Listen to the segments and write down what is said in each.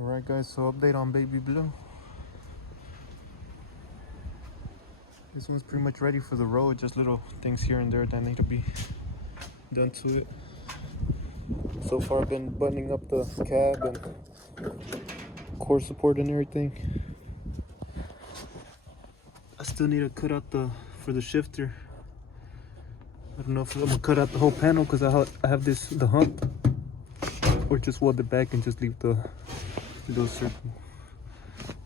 Alright guys, so update on Baby Blue. This one's pretty much ready for the road, just little things here and there that need to be done to it. So far I've been buttoning up the cab and core support and everything. I still need to cut out for the shifter. I don't know if I'm gonna cut out the whole panel because I have the hump, or just weld it back and just leave the little circle.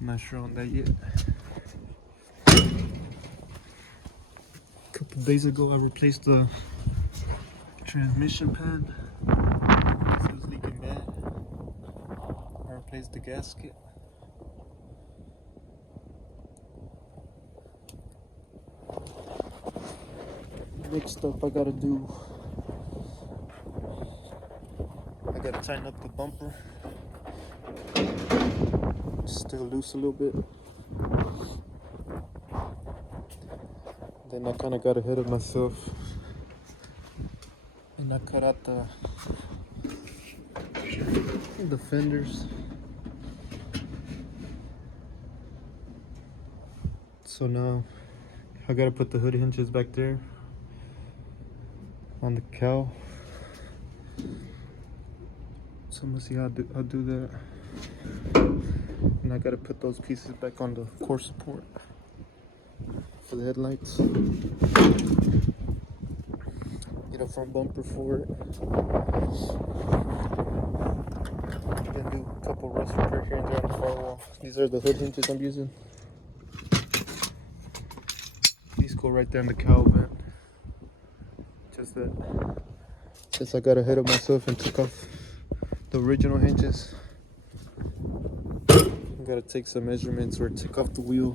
I'm not sure on that yet. A couple days ago I replaced the transmission pad. It was leaking bad. I replaced the gasket. Next up I gotta tighten up the bumper. It's still loose a little bit. Then I kind of got ahead of myself and I cut out the fenders. So now I gotta put the hood hinges back there on the cowl. So I'm gonna see how I do that. And I gotta put those pieces back on the core support for the headlights. Get a front bumper for it. Then do a couple rust repair here and there on the firewall. These are the hood hinges I'm using. These go right there in the cowl vent. Just that. Since I got ahead of myself and took off the original hinges, I gotta take some measurements or take off the wheel.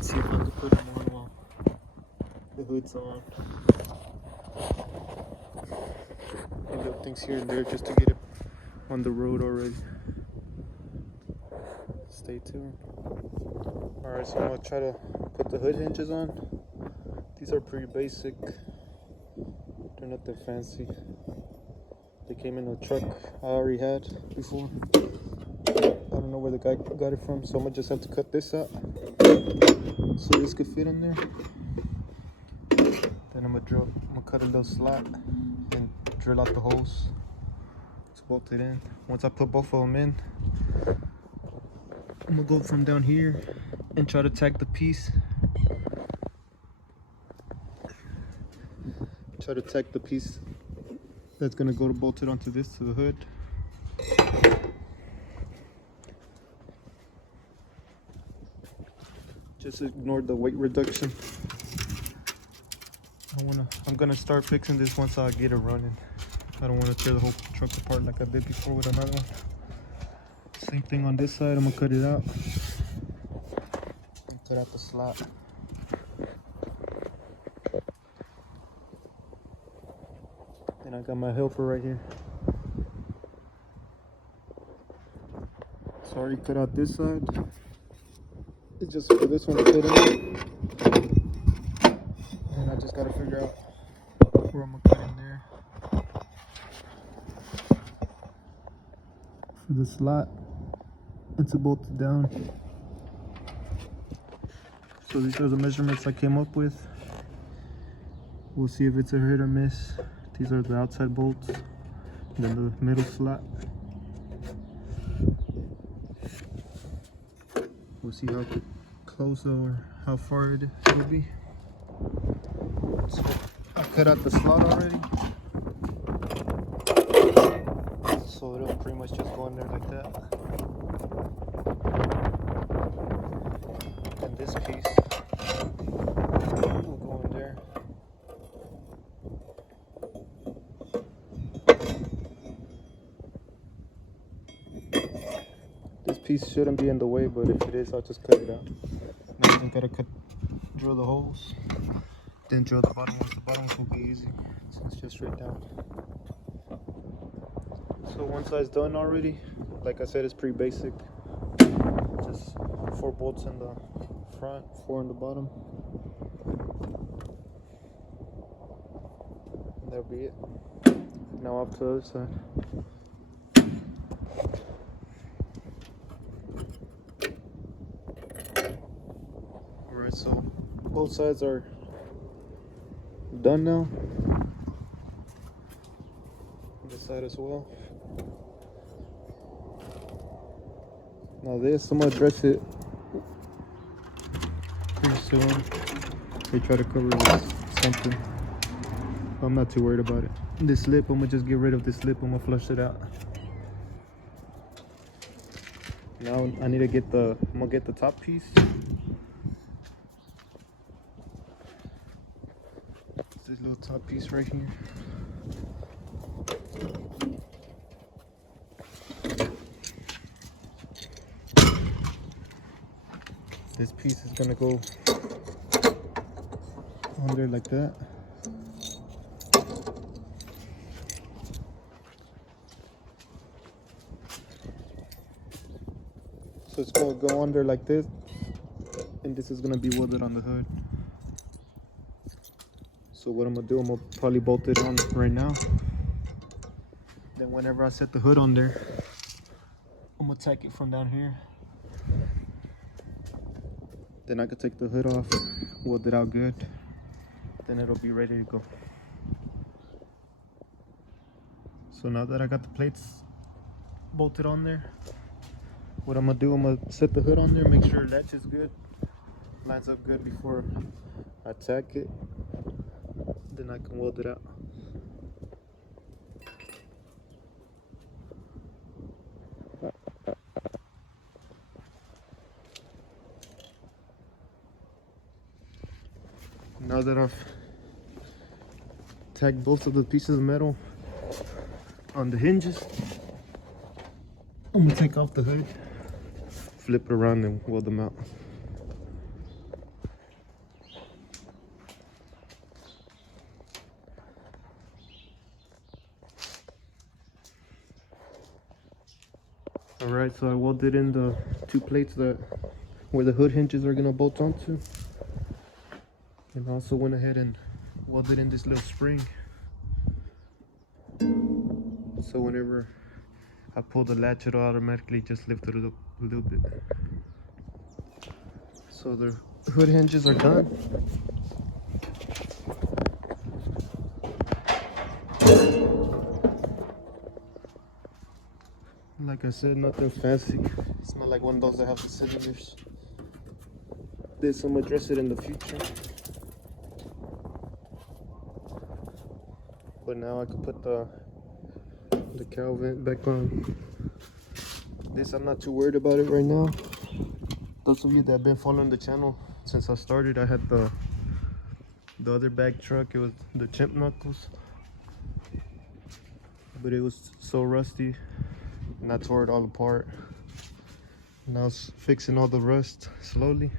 See if I can put them on while the hood's on. And little things here and there just to get it on the road already. Stay tuned. Alright, so I'm gonna try to put the hood hinges on. These are pretty basic. They're nothing fancy. They came in a truck I already had before. I don't know where the guy got it from, so I'm gonna just have to cut this out so this could fit in there. Then I'm gonna cut a little slot and drill out the holes to bolt it in. Once I put both of them in, I'm gonna go from down here and try to tack the piece. Try to tack the piece that's gonna go to bolt it onto this, to the hood. Just ignore the weight reduction. I'm gonna start fixing this once I get it running. I don't want to tear the whole truck apart like I did before with another one. Same thing on this side. I'm gonna cut it out and cut out the slot. And I got my helper right here. So I already cut out this side. It's just for this one to fit in. And I just gotta figure out where I'm gonna cut in there for the slot and to bolt it down. So these are the measurements I came up with. We'll see if it's a hit or miss. These are the outside bolts, and then the middle slot. We'll see how close or how far it will be. So I cut out the slot already, so it'll pretty much just go in there like that. And this piece will go in there. This piece shouldn't be in the way, but if it is, I'll just cut it out. Now I just gotta drill the holes, then drill the bottom ones. The bottom ones will be easy, so it's just straight down. So one side's done already. Like I said, it's pretty basic. Just 4 bolts in the front, 4 in the bottom. And that'll be it. Now off to the other side. Both sides are done now. This side as well. Now this, I'm gonna dress it pretty soon. They try to cover it with something. I'm not too worried about it. This lip, I'm gonna just get rid of this lip. I'm gonna flush it out. Now I need to get I'm gonna get the top piece. This little top piece right here. This piece is gonna go under like that. So it's gonna go under like this, and this is gonna be welded on the hood. So what I'm gonna do, I'm gonna probably bolt it on right now. Then whenever I set the hood on there, I'm gonna tack it from down here. Then I can take the hood off, weld it out good. Then it'll be ready to go. So now that I got the plates bolted on there, what I'm gonna do, I'm gonna set the hood on there, make sure it latches good, lines up good before I tack it. Then I can weld it out. Now that I've tagged both of the pieces of metal on the hinges, I'm gonna take off the hood, flip it around, and weld them out. Alright, so I welded in the two plates where the hood hinges are gonna bolt onto. And also went ahead and welded in this little spring. So whenever I pull the latch, it'll automatically just lift it a little bit. So the hood hinges are done. Like I said, nothing fancy. It's not like one of those that have the cylinders. This, I'm gonna address it in the future. But now I can put the cowl vent back on. This, I'm not too worried about it right now. Those of you that have been following the channel since I started, I had the other bag truck. It was the chimp knuckles, but it was so rusty and I tore it all apart. And I was fixing all the rust slowly.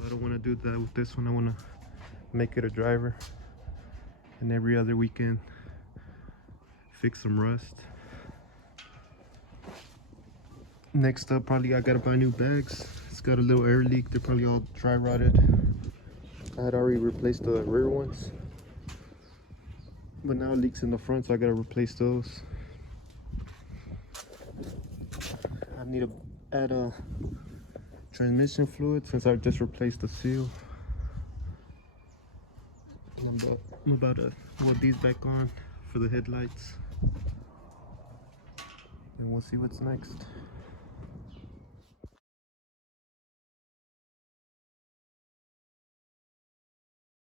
I don't want to do that with this one. I want to make it a driver, and every other weekend fix some rust. Next up, probably I gotta buy new bags. It's got a little air leak. They're probably all dry rotted. I had already replaced the rear ones, but now it leaks in the front, so I gotta replace those. I need to add a transmission fluid since I just replaced the seal. And I'm about to weld these back on for the headlights, and we'll see what's next.